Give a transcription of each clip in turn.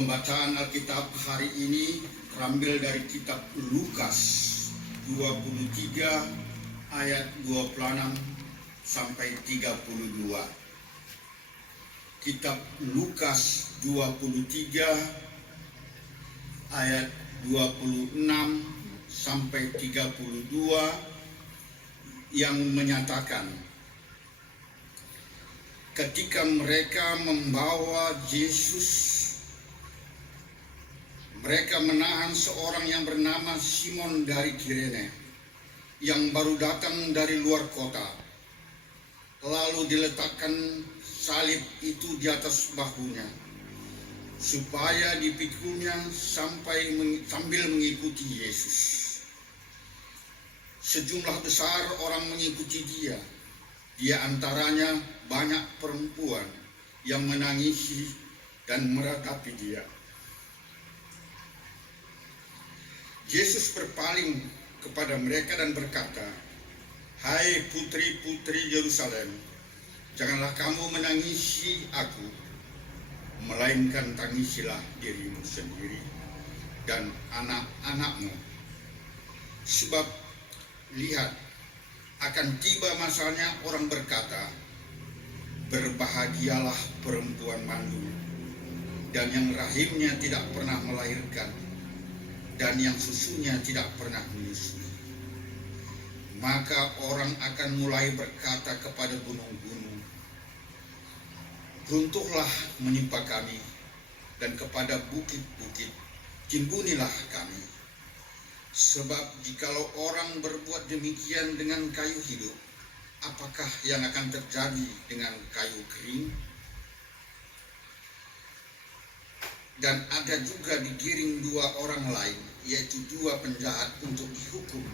Pembacaan Alkitab hari ini terambil dari kitab Lukas 23 ayat 26 sampai 32. Kitab Lukas 23 ayat 26 sampai 32 yang menyatakan, ketika mereka membawa Yesus, mereka menahan seorang yang bernama Simon dari Kirene, yang baru datang dari luar kota. Lalu diletakkan salib itu di atas bahunya, supaya dipikunya sambil mengikuti Yesus. Sejumlah besar orang mengikuti dia. Di antaranya banyak perempuan yang menangisi dan meratapi dia. Yesus berpaling kepada mereka dan berkata, "Hai putri-putri Yerusalem, janganlah kamu menangisi aku, melainkan tangisilah dirimu sendiri dan anak-anakmu. Sebab lihat, akan tiba masanya orang berkata, berbahagialah perempuan mandul, dan yang rahimnya tidak pernah melahirkan, dan yang susunya tidak pernah menyusui. Maka orang akan mulai berkata kepada gunung-gunung, runtuhlah menimpa kami, dan kepada bukit-bukit, timbunilah kami. Sebab jikalau orang berbuat demikian dengan kayu hidup, apakah yang akan terjadi dengan kayu kering? Dan ada juga digiring dua orang lain, yaitu dua penjahat, untuk dihukum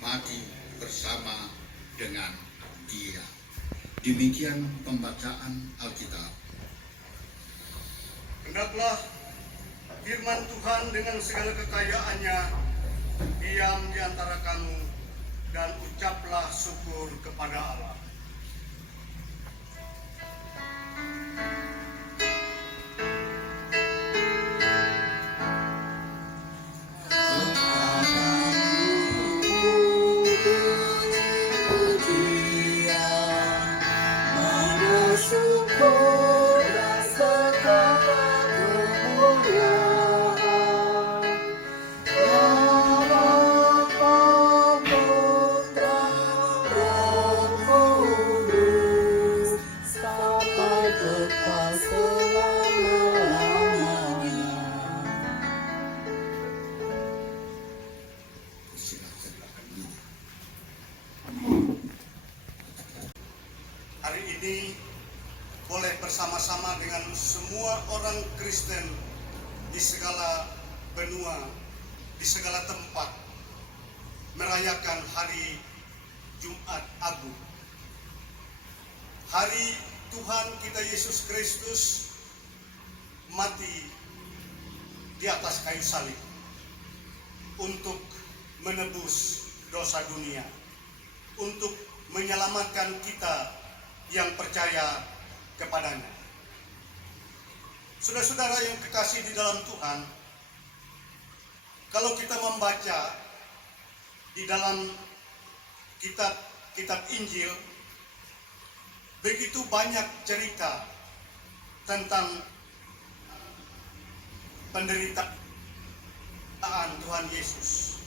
mati bersama dengan dia." Demikian pembacaan Alkitab. Hendaklah firman Tuhan dengan segala kekayaannya diam di antara kamu, dan ucaplah syukur kepada Allah. Hari ini boleh bersama-sama dengan semua orang Kristen di segala benua, di segala tempat, merayakan hari Jumat Agung. Hari Tuhan kita Yesus Kristus mati di atas kayu salib untuk menebus dosa dunia, untuk menyelamatkan kita yang percaya kepadanya. Saudara-saudara yang kekasih di dalam Tuhan, kalau kita membaca di dalam kitab Injil, begitu banyak cerita tentang penderitaan Tuhan Yesus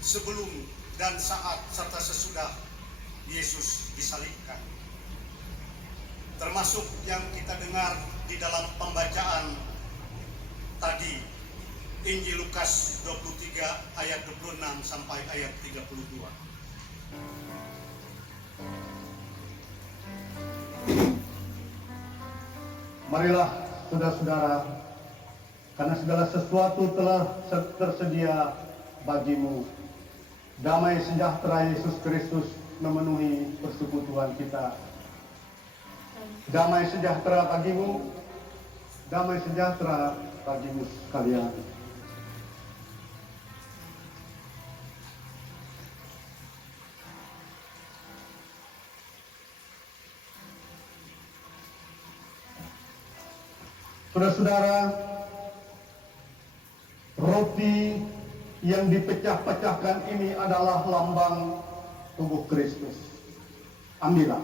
sebelum dan saat serta sesudah Yesus disalibkan. Termasuk yang kita dengar di dalam pembacaan tadi, Injil Lukas 23 ayat 26 sampai ayat 32. Marilah saudara-saudara, karena segala sesuatu telah tersedia bagimu. Damai sejahtera Yesus Kristus memenuhi persekutuan kita. Damai sejahtera bagimu, damai sejahtera bagimu sekalian. Saudara-saudara, Roti yang dipecah-pecahkan ini adalah lambang tubuh Kristus. Ambillah.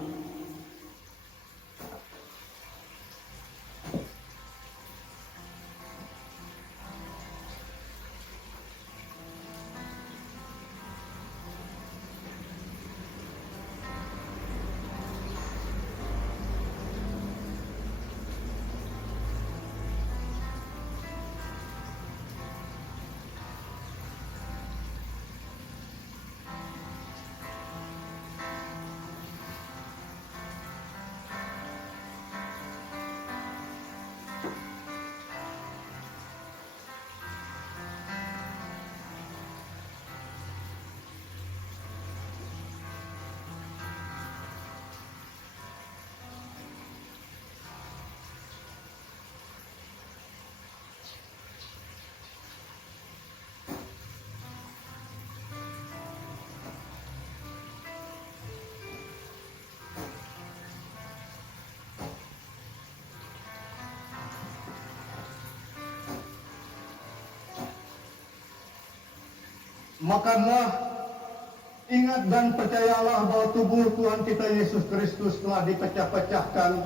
Makanlah, ingat dan percayalah bahwa tubuh Tuhan kita Yesus Kristus telah dipecah-pecahkan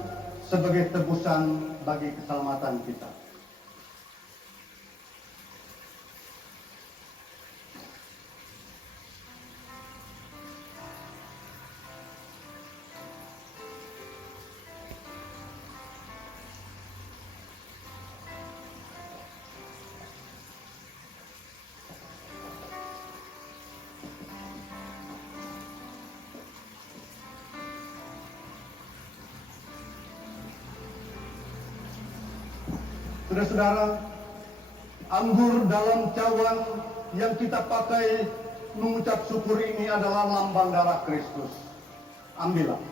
sebagai tebusan bagi keselamatan kita. Saudara-saudara, anggur dalam cawan yang kita pakai mengucap syukur ini adalah lambang darah Kristus. Ambillah.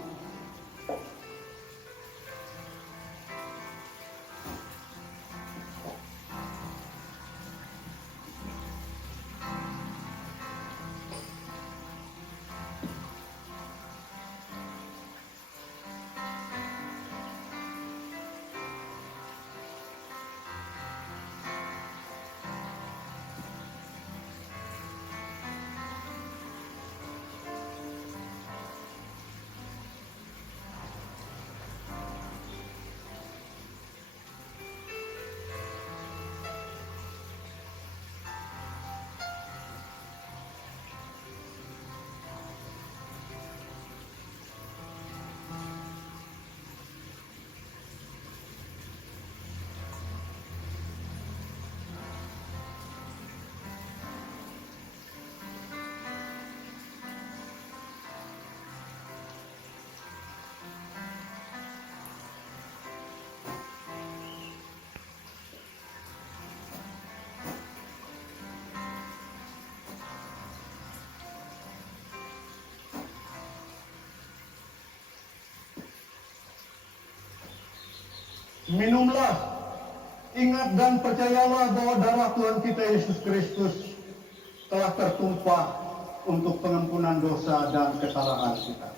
Minumlah, ingat dan percayalah bahwa darah Tuhan kita Yesus Kristus telah tertumpah untuk pengampunan dosa dan kesalahan kita.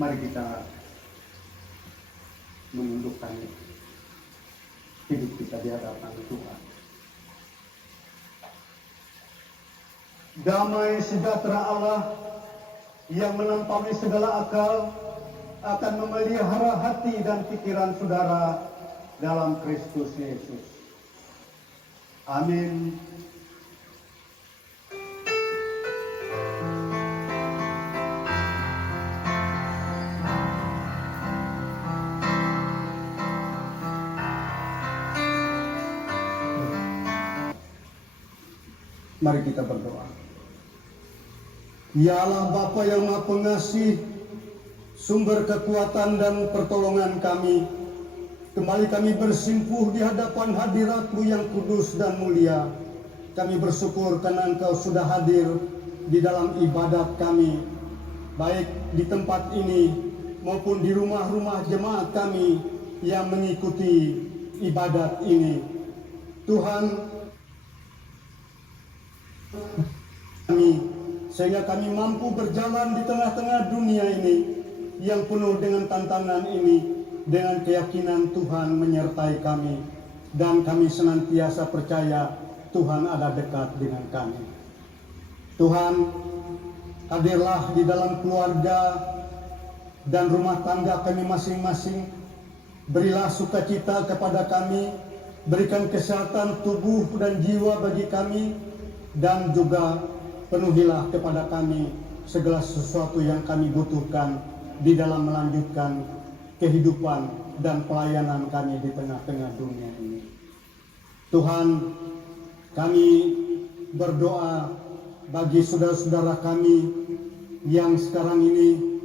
Mari kita menundukkan hidup kita di hadapan Tuhan. Damai sejahtera Allah yang melampaui segala akal akan memelihara hati dan pikiran saudara dalam Kristus Yesus. Amin. Mari kita berdoa. Ya Allah Bapa yang Maha Pengasih, sumber kekuatan dan pertolongan kami, kembali kami bersimpuh di hadapan hadirat-Mu yang kudus dan mulia. Kami bersyukur karena Engkau sudah hadir di dalam ibadat kami, baik di tempat ini maupun di rumah-rumah jemaat kami yang mengikuti ibadat ini. Tuhan, kami, sehingga kami mampu berjalan di tengah-tengah dunia ini yang penuh dengan tantangan ini dengan keyakinan Tuhan menyertai kami, dan kami senantiasa percaya Tuhan ada dekat dengan kami. Tuhan, hadirlah di dalam keluarga dan rumah tangga kami masing-masing. Berilah sukacita kepada kami, berikan kesehatan tubuh dan jiwa bagi kami, dan juga penuhilah kepada kami segala sesuatu yang kami butuhkan di dalam melanjutkan kehidupan dan pelayanan kami di tengah-tengah dunia ini. Tuhan, kami berdoa bagi saudara-saudara kami yang sekarang ini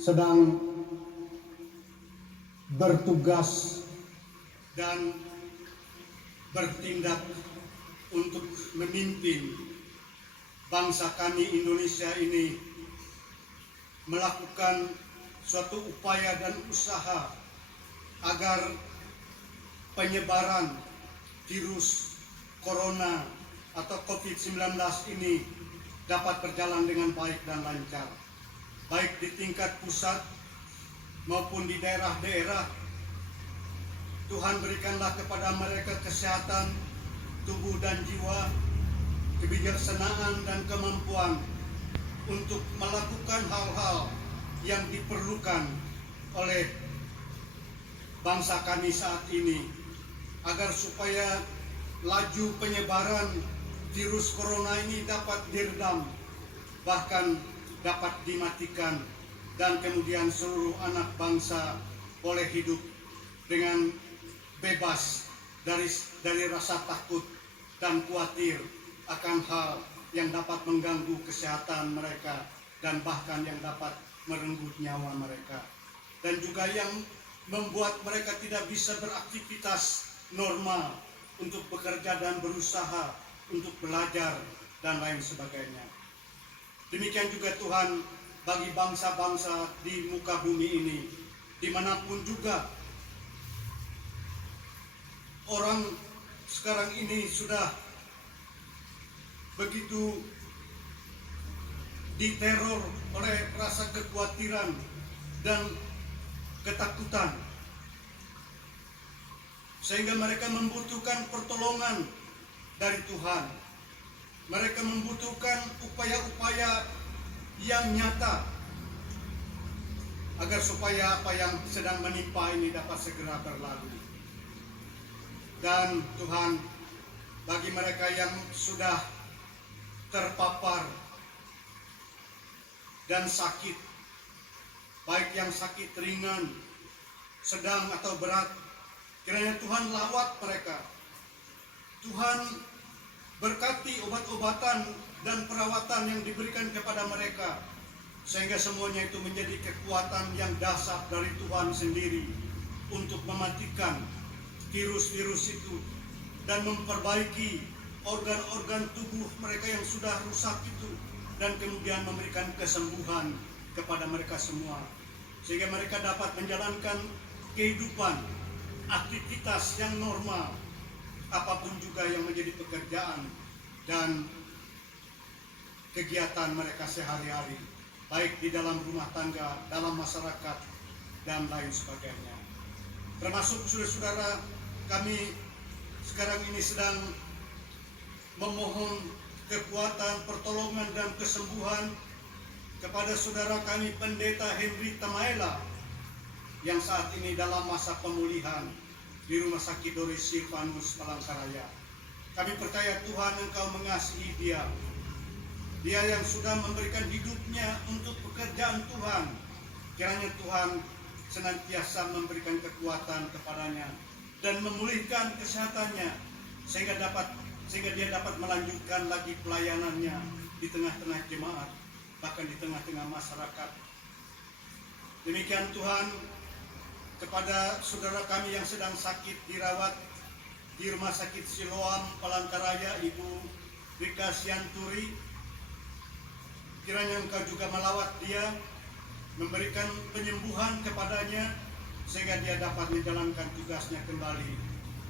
sedang bertugas dan bertindak untuk memimpin bangsa kami Indonesia ini melakukan suatu upaya dan usaha agar penyebaran virus corona atau COVID-19 ini dapat berjalan dengan baik dan lancar, baik di tingkat pusat maupun di daerah-daerah. Tuhan, berikanlah kepada mereka kesehatan tubuh dan jiwa, kebijaksanaan dan kemampuan untuk melakukan hal-hal yang diperlukan oleh bangsa kami saat ini, agar supaya laju penyebaran virus corona ini dapat diredam, bahkan dapat dimatikan, dan kemudian seluruh anak bangsa boleh hidup dengan bebas dari rasa takut dan khawatir akan hal yang dapat mengganggu kesehatan mereka dan bahkan yang dapat merenggut nyawa mereka, dan juga yang membuat mereka tidak bisa beraktivitas normal untuk bekerja dan berusaha, untuk belajar dan lain sebagainya. Demikian juga Tuhan bagi bangsa-bangsa di muka bumi ini, dimanapun juga orang sekarang ini sudah begitu diteror oleh rasa kekhawatiran dan ketakutan, sehingga mereka membutuhkan pertolongan dari Tuhan. Mereka membutuhkan upaya-upaya yang nyata agar supaya apa yang sedang menimpa ini dapat segera berlalu. Dan Tuhan, bagi mereka yang sudah terpapar dan sakit, baik yang sakit ringan, sedang atau berat, kiranya Tuhan lawat mereka. Tuhan berkati obat-obatan dan perawatan yang diberikan kepada mereka, sehingga semuanya itu menjadi kekuatan yang dahsyat dari Tuhan sendiri untuk mematikan virus-virus itu dan memperbaiki organ-organ tubuh mereka yang sudah rusak itu, dan kemudian memberikan kesembuhan kepada mereka semua, sehingga mereka dapat menjalankan kehidupan, aktivitas yang normal, apapun juga yang menjadi pekerjaan dan kegiatan mereka sehari-hari, baik di dalam rumah tangga, dalam masyarakat, dan lain sebagainya. Termasuk saudara-saudara kami sekarang ini sedang memohon kekuatan, pertolongan, dan kesembuhan kepada saudara kami Pendeta Henry Tamaela yang saat ini dalam masa pemulihan di Rumah Sakit Doris Silvanus Palangkaraya. Kami percaya Tuhan, Engkau mengasihi dia yang sudah memberikan hidupnya untuk pekerjaan Tuhan. Kiranya Tuhan senantiasa memberikan kekuatan kepadanya dan memulihkan kesehatannya, sehingga dia dapat melanjutkan lagi pelayanannya di tengah-tengah jemaat, bahkan di tengah-tengah masyarakat. Demikian Tuhan, kepada saudara kami yang sedang sakit dirawat di Rumah Sakit Siloam Palangkaraya, Ibu Rika Sianturi, kiranya Engkau juga melawat dia, memberikan penyembuhan kepadanya, sehingga dia dapat menjalankan tugasnya kembali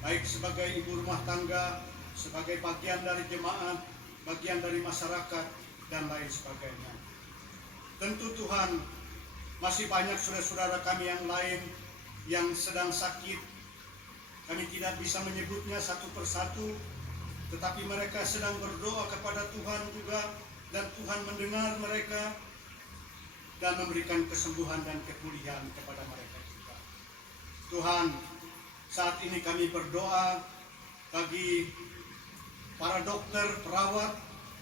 baik sebagai ibu rumah tangga, sebagai bagian dari jemaat, bagian dari masyarakat, dan lain sebagainya. Tentu Tuhan, masih banyak saudara-saudara kami yang lain yang sedang sakit. Kami tidak bisa menyebutnya satu persatu, tetapi mereka sedang berdoa kepada Tuhan juga, dan Tuhan mendengar mereka dan memberikan kesembuhan dan kepulihan kepada mereka juga. Tuhan, saat ini kami berdoa bagi para dokter, perawat,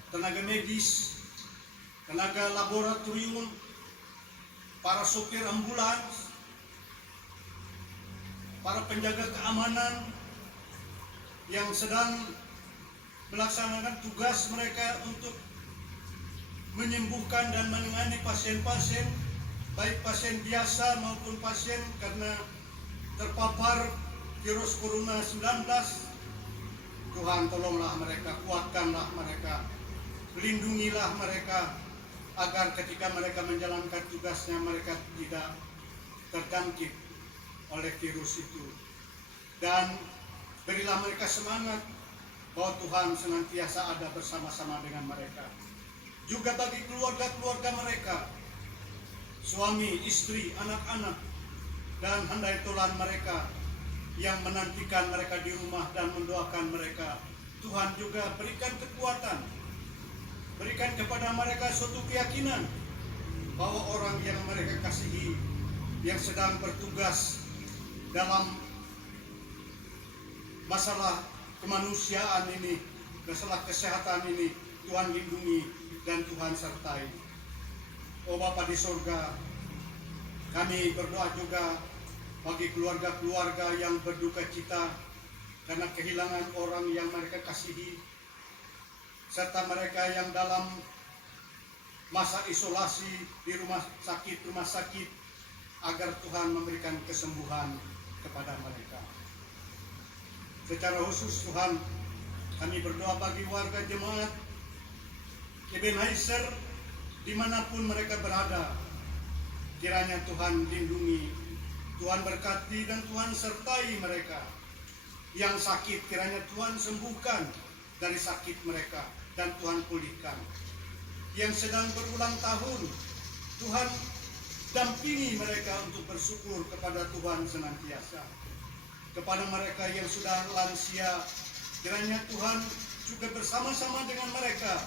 tenaga medis, tenaga laboratorium, para sopir ambulans, para penjaga keamanan yang sedang melaksanakan tugas mereka untuk menyembuhkan dan menangani pasien-pasien, baik pasien biasa maupun pasien karena terpapar virus corona 19. Tuhan, tolonglah mereka, kuatkanlah mereka, lindungilah mereka, agar ketika mereka menjalankan tugasnya mereka tidak terjangkit oleh virus itu. Dan berilah mereka semangat bahwa Tuhan senantiasa ada bersama-sama dengan mereka. Juga bagi keluarga-keluarga mereka, suami, istri, anak-anak, dan handai tolan mereka yang menantikan mereka di rumah dan mendoakan mereka. Tuhan juga berikan kekuatan, berikan kepada mereka suatu keyakinan bahwa orang yang mereka kasihi, yang sedang bertugas dalam masalah kemanusiaan ini, masalah kesehatan ini, Tuhan lindungi dan Tuhan sertai. Oh Bapa di surga, kami berdoa juga bagi keluarga-keluarga yang berduka cita karena kehilangan orang yang mereka kasihi, serta mereka yang dalam masa isolasi di rumah sakit, agar Tuhan memberikan kesembuhan kepada mereka. Secara khusus Tuhan, kami berdoa bagi warga jemaat Ebenezer dimanapun mereka berada. Kiranya Tuhan lindungi, Tuhan berkati, dan Tuhan sertai mereka. Yang sakit kiranya Tuhan sembuhkan dari sakit mereka dan Tuhan pulihkan. Yang sedang berulang tahun, Tuhan dampingi mereka untuk bersyukur kepada Tuhan senantiasa. Kepada mereka yang sudah lansia, kiranya Tuhan juga bersama-sama dengan mereka,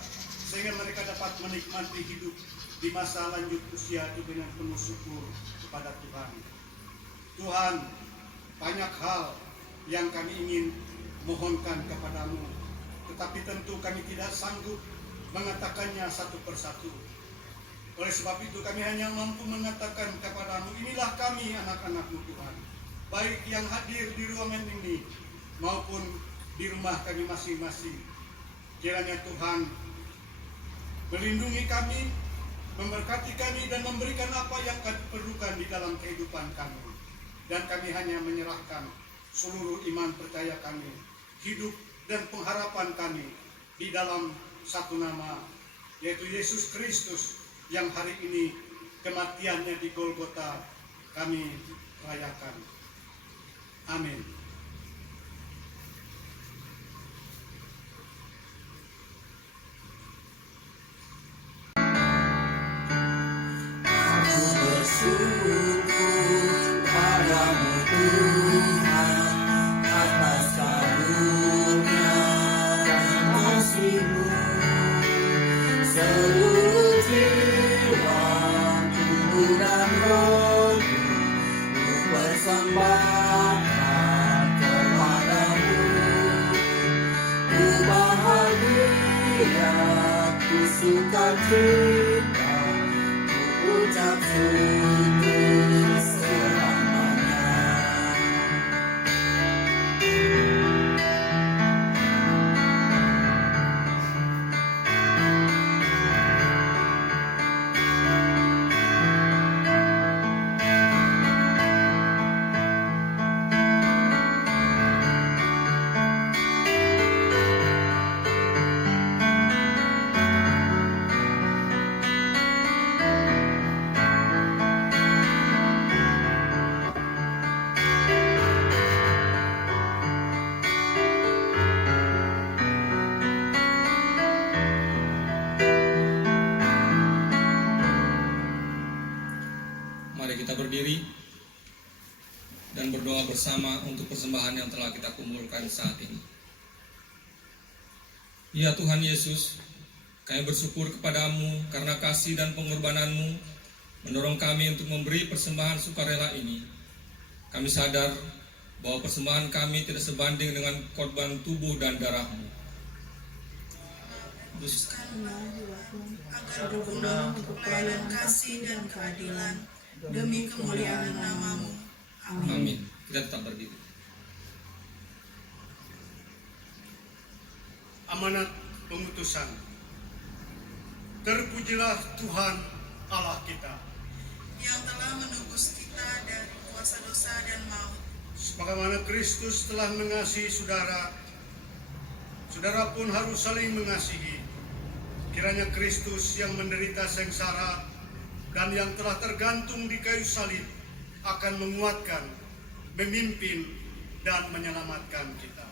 sehingga mereka dapat menikmati hidup di masa lanjut usia itu dengan penuh syukur kepada Tuhan. Tuhan, banyak hal yang kami ingin mohonkan kepadamu, tetapi tentu kami tidak sanggup mengatakannya satu persatu. Oleh sebab itu kami hanya mampu mengatakan kepadamu, inilah kami anak-anak-Mu Tuhan, baik yang hadir di ruangan ini maupun di rumah kami masing-masing. Kiranya Tuhan melindungi kami, memberkati kami, dan memberikan apa yang kami perlukan di dalam kehidupan kami. Dan kami hanya menyerahkan seluruh iman percaya kami, hidup dan pengharapan kami di dalam satu nama, yaitu Yesus Kristus, yang hari ini kematiannya di Golgota kami rayakan. Amin. Sukacita, ku ucap syukur selamanya. bersama untuk persembahan yang telah kita kumpulkan saat ini. Ya Tuhan Yesus, kami bersyukur kepadamu karena kasih dan pengorbananmu mendorong kami untuk memberi persembahan sukarela ini. Kami sadar bahwa persembahan kami tidak sebanding dengan korban tubuh dan darahmu. Agar berguna untuk pelayanan kasih dan keadilan demi kemuliaan namamu. Amin. Amin. Kita tetap berdiri. Amanat pengutusan. Terpujilah Tuhan Allah kita, Yang telah menebus kita dari kuasa dosa dan maut. sebagaimana Kristus telah mengasihi saudara, saudara pun harus saling mengasihi. Kiranya Kristus yang menderita sengsara dan yang telah tergantung di kayu salib akan menguatkan, memimpin, dan menyelamatkan kita.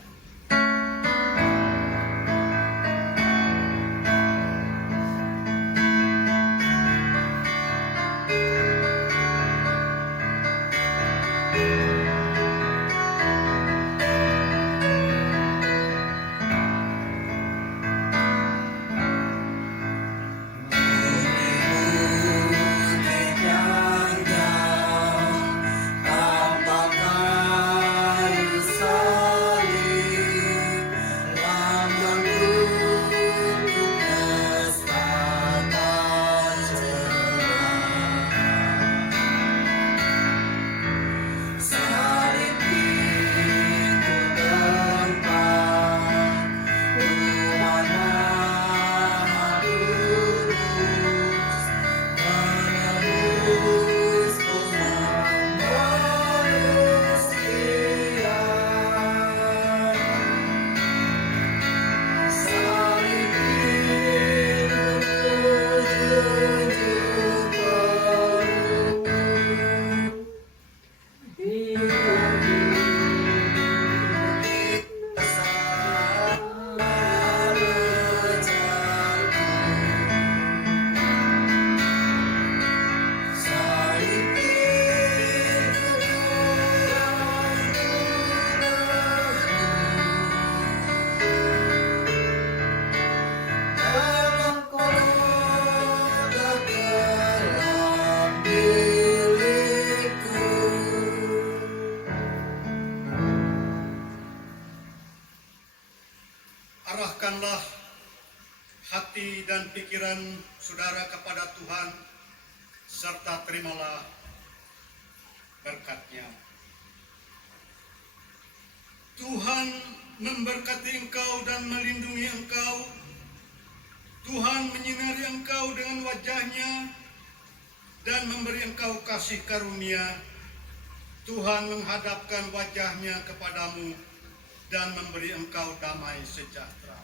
Arahkanlah hati dan pikiran saudara kepada Tuhan, serta terimalah berkat-Nya. Tuhan memberkati engkau dan melindungi engkau. Tuhan menyinari engkau dengan wajah-Nya dan memberi engkau kasih karunia. Tuhan menghadapkan wajah-Nya kepadamu dan memberi engkau damai sejahtera.